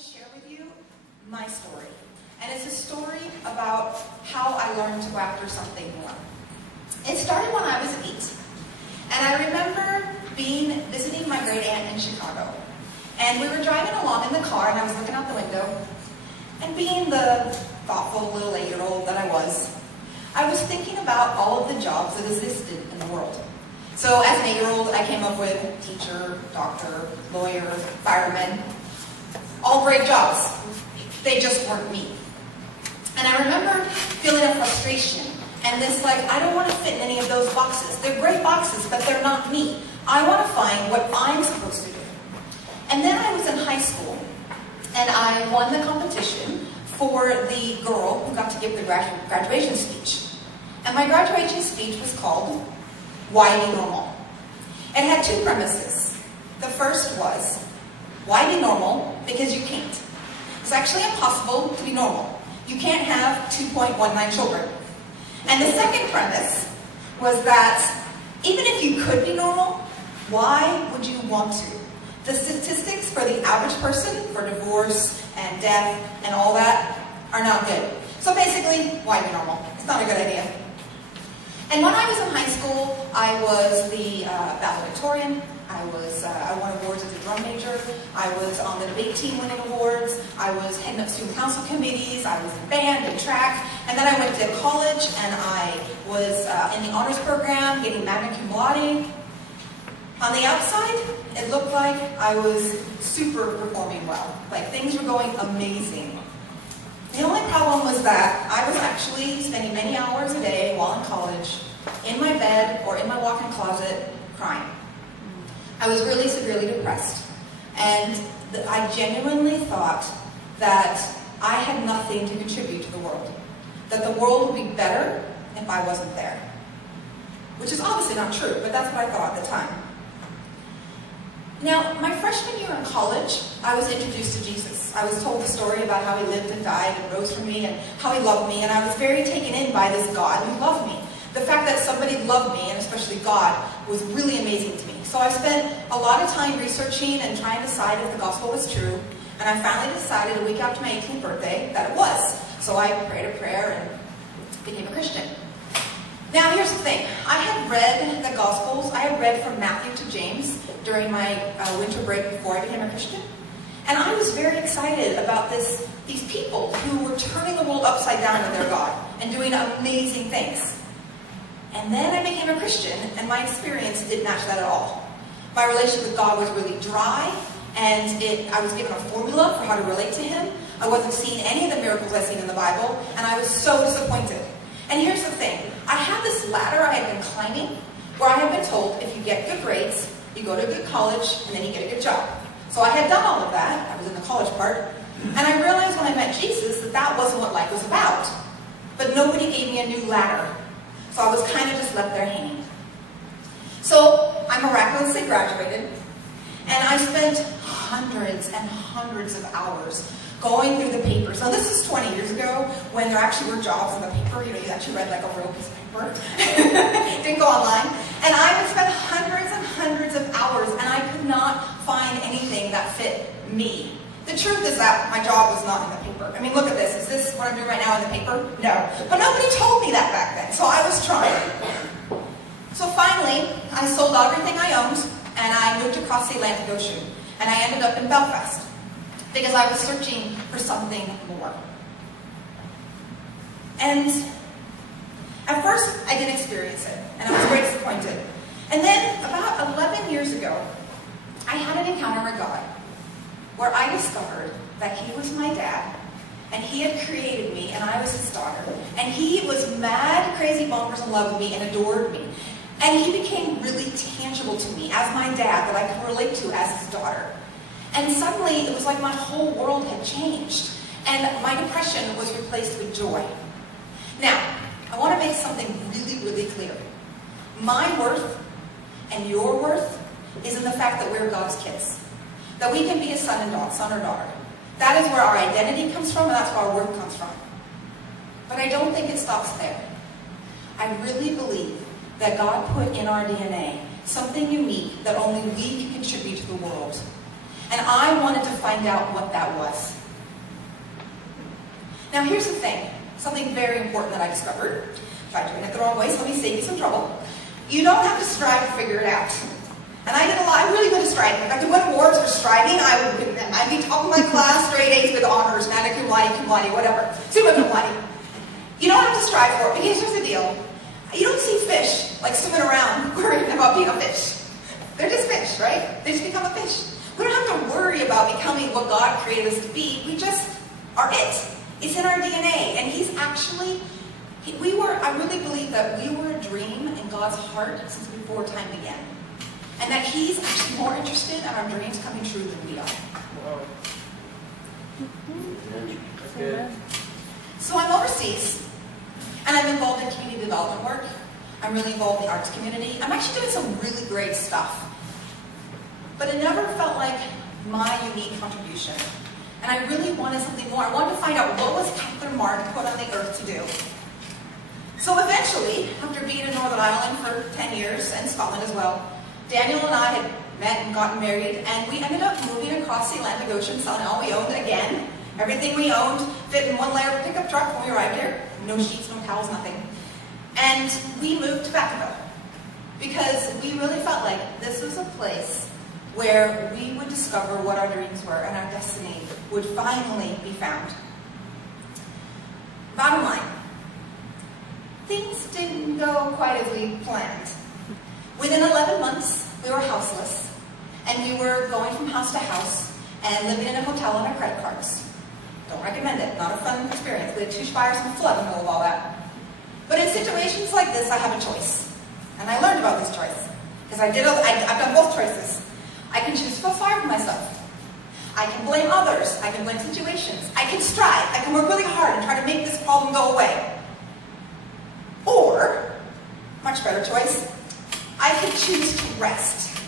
to share with you my story. And it's a story about how I learned to go after something more. It started when I was 8. And I remember visiting my great aunt in Chicago. And we were driving along in the car, and I was looking out the window. And being the thoughtful little 8-year-old that I was thinking about all of the jobs that existed in the world. So as an 8-year-old, I came up with teacher, doctor, lawyer, fireman. All great jobs. They just weren't me. And I remember feeling a frustration and this I don't want to fit in any of those boxes. They're great boxes, but they're not me. I want to find what I'm supposed to do. And then I was in high school, and I won the competition for the girl who got to give the graduation speech. And my graduation speech was called, Why Be Normal? It had 2 premises. The first was, why be normal? Because you can't. It's actually impossible to be normal. You can't have 2.19 children. And the second premise was that even if you could be normal, why would you want to? The statistics for the average person for divorce and death and all that are not good. So basically, why be normal? It's not a good idea. And when I was in high school, I was the valedictorian. I won awards as a drum major. I was on the debate team winning awards. I was heading up student council committees. I was in band and track. And then I went to college, and I was in the honors program, getting magna cum laude. On the outside, it looked like I was super performing well. Things were going amazing. The only problem was that I was actually spending many hours a day while in college, in my bed or in my walk-in closet, crying. I was really severely depressed. And I genuinely thought that I had nothing to contribute to the world. That the world would be better if I wasn't there. Which is obviously not true, but that's what I thought at the time. Now, my freshman year in college, I was introduced to Jesus. I was told the story about how he lived and died and rose for me and how he loved me, and I was very taken in by this God who loved me. The fact that somebody loved me, and especially God, was really amazing to me. So I spent a lot of time researching and trying to decide if the gospel was true, and I finally decided a week after my 18th birthday that it was. So I prayed a prayer and became a Christian. Now here's the thing. I had read the Gospels. I had read from Matthew to James during my winter break before I became a Christian. And I was very excited about these people who were turning the world upside down with their God and doing amazing things. And then I became a Christian, and my experience didn't match that at all. My relationship with God was really dry, and I was given a formula for how to relate to Him. I wasn't seeing any of the miracles I'd seen in the Bible, and I was so disappointed. And here's the thing. I had this ladder I had been climbing where I had been told if you get good grades, you go to a good college, and then you get a good job. So I had done all of that. I was in the college part. And I realized when I met Jesus that that wasn't what life was about. But nobody gave me a new ladder. So I was kind of just left there hanging. So I miraculously graduated. And I spent hundreds and hundreds of hours going through the papers. Now this is 20 years ago when there actually were jobs in the paper. You actually read a real piece of paper. Didn't go online. And I would spend hundreds and hundreds of hours, and I could not find anything that fit me. The truth is that my job was not in the paper. I mean, look at this. Is this what I'm doing right now in the paper? No. But nobody told me that back then, so I was trying. So finally, I sold everything I owned, and I moved across the Atlantic Ocean. And I ended up in Belfast because I was searching for something more. And at first, I didn't experience it, and I was very disappointed. And then, about 11 years ago, I had an encounter with God where I discovered that He was my dad, and He had created me, and I was His daughter. And He was mad, crazy, bonkers in love with me and adored me. And He became really tangible to me as my dad that I could relate to as His daughter. And suddenly, it was like my whole world had changed, and my depression was replaced with joy. Now, I want to make something really, really clear. My worth and your worth is in the fact that we're God's kids. That we can be a son or daughter. That is where our identity comes from, and that's where our worth comes from. But I don't think it stops there. I really believe that God put in our DNA something unique that only we can contribute to the world. And I wanted to find out what that was. Now here's the thing, something very important that I discovered. If I'm doing it the wrong way, so let me save you some trouble. You don't have to strive to figure it out. And I did a lot, I'm really good at striving. If I could win awards for striving, I would win them. I'd be top of my class, straight A's with honors, magna cum laude, whatever. Summa cum laude. You don't have to strive for it, because here's the deal. You don't see fish like swimming around worrying about being a fish. They're just fish, right? They just become a fish. We don't have to worry about becoming what God created us to be. We just are it. It's in our DNA. And He's actually, I really believe that we were a dream in God's heart since before time began. And that He's actually more interested in our dreams coming true than we are. Wow. Okay. So I'm overseas, and I'm involved in community development work. I'm really involved in the arts community. I'm actually doing some really great stuff. But it never felt like my unique contribution. And I really wanted something more. I wanted to find out what was Catherine Martin put on the earth to do. So eventually, after being in Northern Ireland for 10 years, and Scotland as well, Daniel and I had met and gotten married, and we ended up moving across the Atlantic Ocean, selling all we owned again. Everything we owned fit in one layer of a pickup truck when we arrived here. No sheets, no towels, nothing. And we moved to Vacaville because we really felt like this was a place where we would discover what our dreams were and our destiny would finally be found. Bottom line, things didn't go quite as we planned. Within 11 months, we were houseless, and we were going from house to house and living in a hotel on our credit cards. Don't recommend it, not a fun experience. We had 2 fires and a flood in the middle of all that. But in situations like this, I have a choice. And I learned about this choice, because I've done both choices. I can choose to feel sorry for myself. I can blame others. I can blame situations. I can strive. I can work really hard and try to make this problem go away. Or, much better choice, I could choose to rest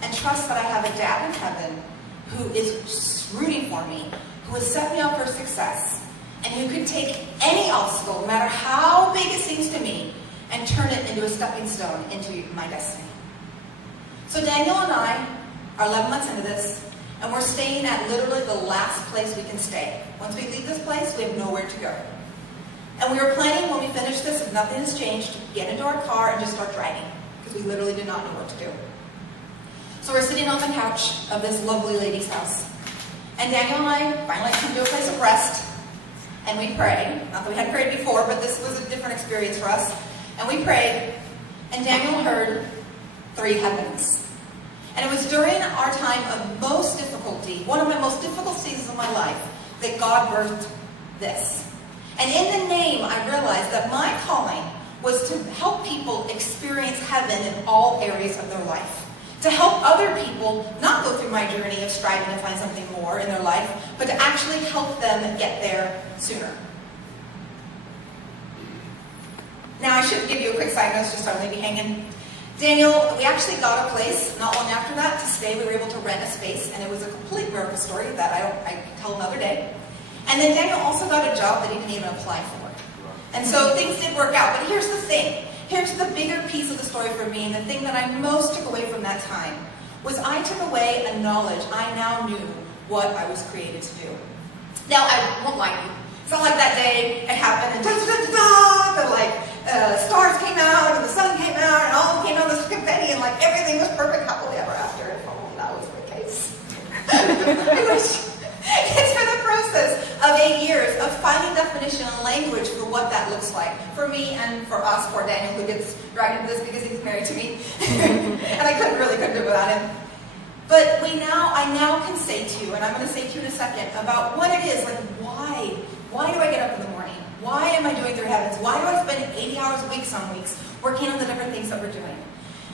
and trust that I have a dad in heaven who is rooting for me, who has set me up for success, and who could take any obstacle, no matter how big it seems to me, and turn it into a stepping stone into my destiny. So Daniel and I are 11 months into this, and we're staying at literally the last place we can stay. Once we leave this place, we have nowhere to go. And we were planning, when we finish this, if nothing has changed, to get into our car and just start driving, because we literally did not know what to do. So we're sitting on the couch of this lovely lady's house. And Daniel and I finally come to a place of rest, and we pray. Not that we hadn't prayed before, but this was a different experience for us. And we prayed, and Daniel heard 3 heavens. And it was during our time of most difficulty, one of my most difficult seasons of my life, that God birthed this. And in the name, I realized that my calling was to help people experience heaven in all areas of their life. To help other people not go through my journey of striving to find something more in their life, but to actually help them get there sooner. Now, I should give you a quick side note, just so I leave you hanging. Daniel, we actually got a place not long after that to stay. We were able to rent a space, and it was a complete miracle story that I can tell another day. And then Daniel also got a job that he didn't even apply for. And so things did work out. But here's the thing. Here's the bigger piece of the story for me, and the thing that I most took away from that time was I took away a knowledge. I now knew what I was created to do. Now, I won't lie to you. It's not like that day it happened and da-da-da-da-da, and stars came out and the sun came out and all came out this confetti and like everything was perfect happily ever after. If only that was the case. I wish. It's been a process of 8 years of finding definition and language for what that looks like. For me and for us, poor Daniel, who gets dragged into this because he's married to me. And I couldn't do it without him. But I now can say to you, and I'm going to say to you in a second, about what it is, like why? Why do I get up in the morning? Why am I doing Through Heavens? Why do I spend 80 hours a week some weeks working on the different things that we're doing?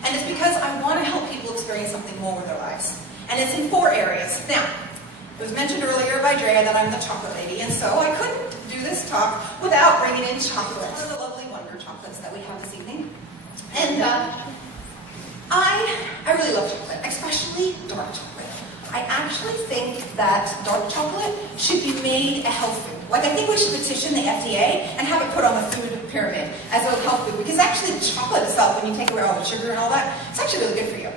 And it's because I want to help people experience something more with their lives. And it's in 4 areas. Now, it was mentioned earlier by Drea that I'm the chocolate lady, and so I couldn't do this talk without bringing in chocolate. One of the lovely Wonder chocolates that we have this evening. And I really love chocolate, especially dark chocolate. I actually think that dark chocolate should be made a health food. Like, I think we should petition the FDA and have it put on the food pyramid as a health food, because actually the chocolate itself, when you take away all the sugar and all that, it's actually really good for you.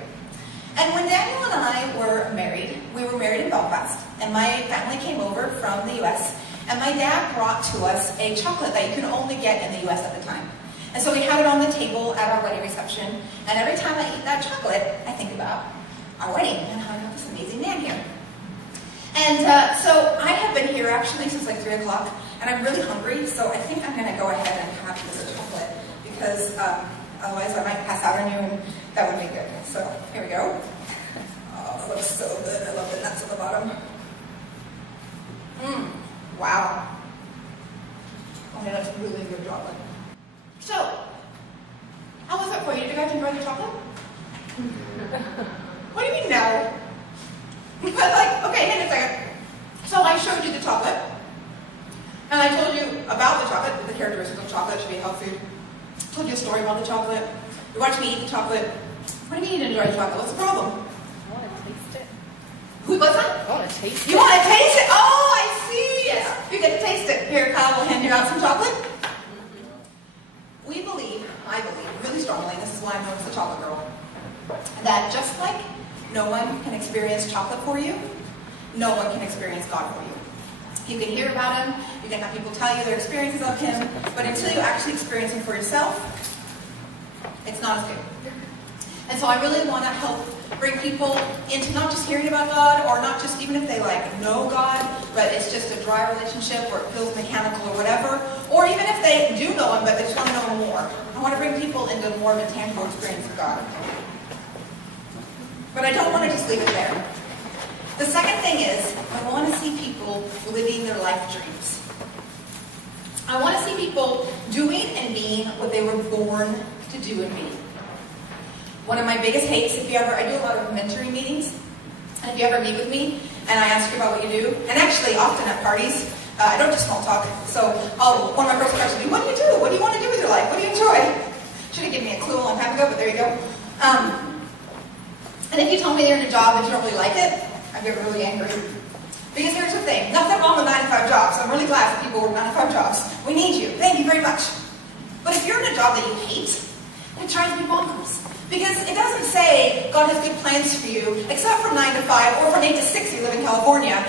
And when Daniel and I were married, we were married in Belfast, and my family came over from the US, and my dad brought to us a chocolate that you can only get in the US at the time. And so we had it on the table at our wedding reception, and every time I eat that chocolate, I think about our wedding and how I have this amazing man here. And so I have been here actually since like 3 o'clock, and I'm really hungry, so I think I'm going to go ahead and have this chocolate, because otherwise I might pass out on you, and that would be good. So here we go. Oh, it looks so good. I love the nuts at the bottom. Wow. Okay, that's really good chocolate. So, how was that for you? Did you guys enjoy the chocolate? What do you mean no? But like, okay, hang on a second. So I showed you the chocolate, and I told you about the chocolate, the characteristics of chocolate, should be healthy. I told you a story about the chocolate. You watched me eat the chocolate. What do you mean you didn't enjoy the chocolate? What's the problem? I want to taste it. What's that? I want to taste it. You want to taste it? Oh, I see. Yes, you get to taste it. Here, Kyle will hand you out some chocolate. We believe, I believe, really strongly, and this is why I'm known as the chocolate girl, that just like no one can experience chocolate for you, no one can experience God for you. You can hear about Him, you can have people tell you their experiences of Him, but until you actually experience Him for yourself, it's not as good. And so I really want to help bring people into not just hearing about God, or not just even if they like know God, but it's just a dry relationship, or it feels mechanical or whatever, or even if they do know Him but they just want to know Him more. I want to bring people into more of a tangible experience of God. But I don't want to just leave it there. The second thing is, I want to see people living their life dreams. I want to see people doing and being what they were born to do and be. One of my biggest hates, I do a lot of mentoring meetings, and if you ever meet with me and I ask you about what you do, and actually often at parties, I don't just small talk, so one of my first questions will be, what do you do? What do you want to do with your life? What do you enjoy? Should have given me a clue a long time ago, but there you go. And if you told me you're in a job but you don't really like it, I'd get really angry. Because here's the thing, nothing wrong with 9-to-5 jobs. I'm really glad that people work 9-to-5 jobs. We need you. Thank you very much. But if you're in a job that you hate, it drives me bonkers. Because it doesn't say God has good plans for you, except from 9 to 5 or from 8 to 6 if you live in California.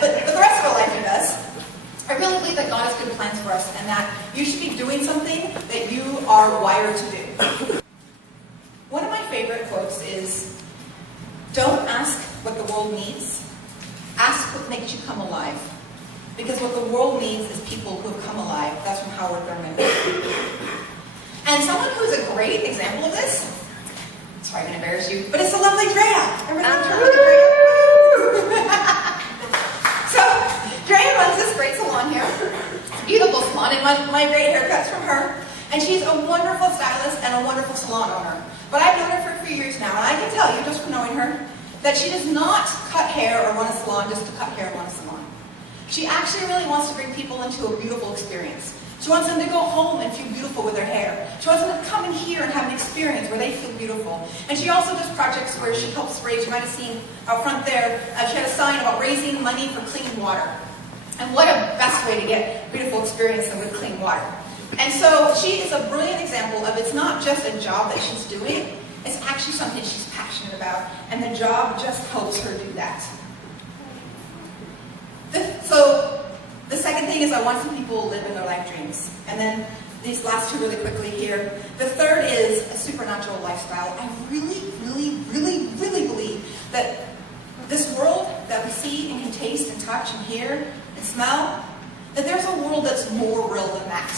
But the rest of our life He does. I really believe that God has good plans for us, and that you should be doing something that you are wired to do. One of my favorite quotes is, don't ask what the world needs, ask what makes you come alive. Because what the world needs is people who have come alive. That's from Howard Thurman. And someone who's a great example of this, it's probably going to embarrass you, but it's the lovely Drea. Everyone turn to Drea. So, Drea runs this great salon here. Beautiful salon, and my great haircuts from her. And she's a wonderful stylist and a wonderful salon owner. But I've known her for a few years now, and I can tell you, just from knowing her, that she does not cut hair or run a salon just to cut hair and run a salon. She actually really wants to bring people into a beautiful experience. She wants them to go home and feel beautiful with their hair. She wants them to come in here and have an experience where they feel beautiful. And she also does projects where she helps raise, you might have seen out front there, she had a sign about raising money for clean water. And what a best way to get beautiful experience than with clean water. And so she is a brilliant example of it's not just a job that she's doing, it's actually something she's passionate about. And the job just helps her do that. So the second thing is I want some people living their life dreams. And then these last two really quickly here. The third is a supernatural lifestyle. I really, really, really, really believe that this world that we see and can taste and touch and hear and smell, that there's a world that's more real than that.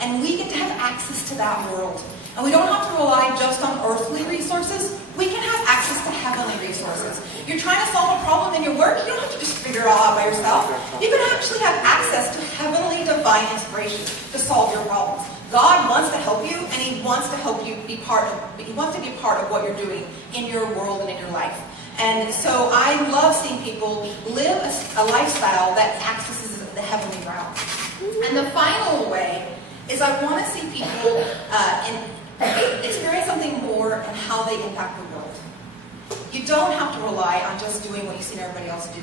And we get to have access to that world. And we don't have to rely just on earthly resources. We can have access to heavenly resources. You're trying to solve a problem in your work, you don't have to just figure it all out by yourself. You can actually have access to heavenly divine inspiration to solve your problems. God wants to help you, and He wants to help you be part of, He wants to be a part of what you're doing in your world and in your life. And so I love seeing people live a lifestyle that accesses the heavenly realm. And the final way is I want to see people experience something more in how they impact the world. You don't have to rely on just doing what you've seen everybody else do.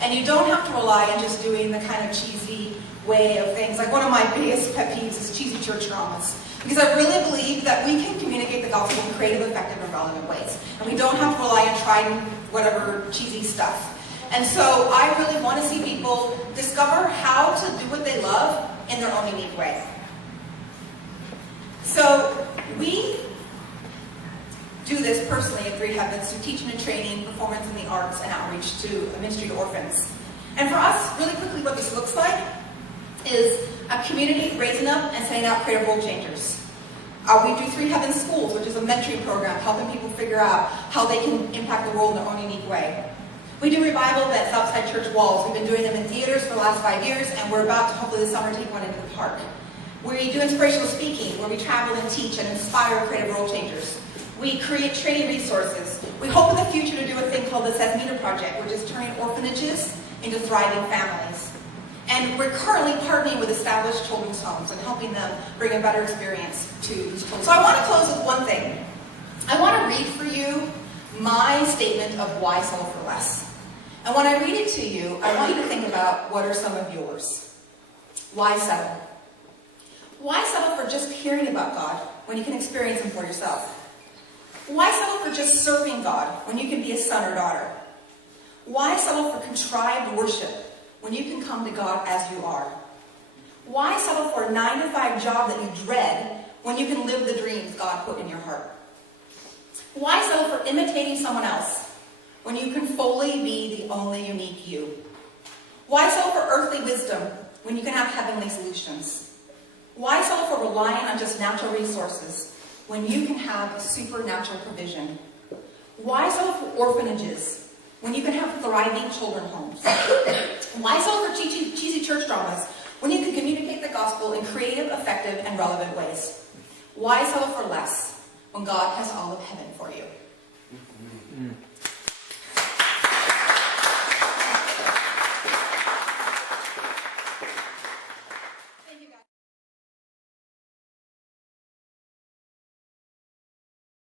And you don't have to rely on just doing the kind of cheesy way of things. Like one of my biggest pet peeves is cheesy church dramas. Because I really believe that we can communicate the gospel in creative, effective, and relevant ways. And we don't have to rely on tried and whatever cheesy stuff. And so I really want to see people discover how to do what they love in their own unique way. So we do this personally at Three Heavens through teaching and training, performance in the arts, and outreach to a ministry to orphans. And for us, really quickly, what this looks like is a community raising up and sending out creative world changers. We do Three Heavens Schools, which is a mentoring program, helping people figure out how they can impact the world in their own unique way. We do revival events outside church walls. We've been doing them in theaters for the last 5 years, and we're about to, hopefully this summer, take one into the park. We do inspirational speaking, where we travel and teach and inspire creative world changers. We create training resources. We hope in the future to do a thing called the Says Meter Project, which is turning orphanages into thriving families. And we're currently partnering with established children's homes and helping them bring a better experience to these children. So I want to close with one thing. I want to read for you my statement of why settle for less. And when I read it to you, I want you to think about what are some of yours. Why settle? Why settle for just hearing about God when you can experience Him for yourself? Why settle for just serving God when you can be a son or daughter? Why settle for contrived worship when you can come to God as you are? Why settle for a 9-to-5 job that you dread when you can live the dreams God put in your heart? Why settle for imitating someone else when you can fully be the only unique you? Why settle for earthly wisdom when you can have heavenly solutions? Why settle for relying on just natural resources when you can have supernatural provision? Why settle for orphanages when you can have thriving children's homes? Why settle for cheesy church dramas when you can communicate the gospel in creative, effective, and relevant ways? Why settle for less when God has all of heaven for you?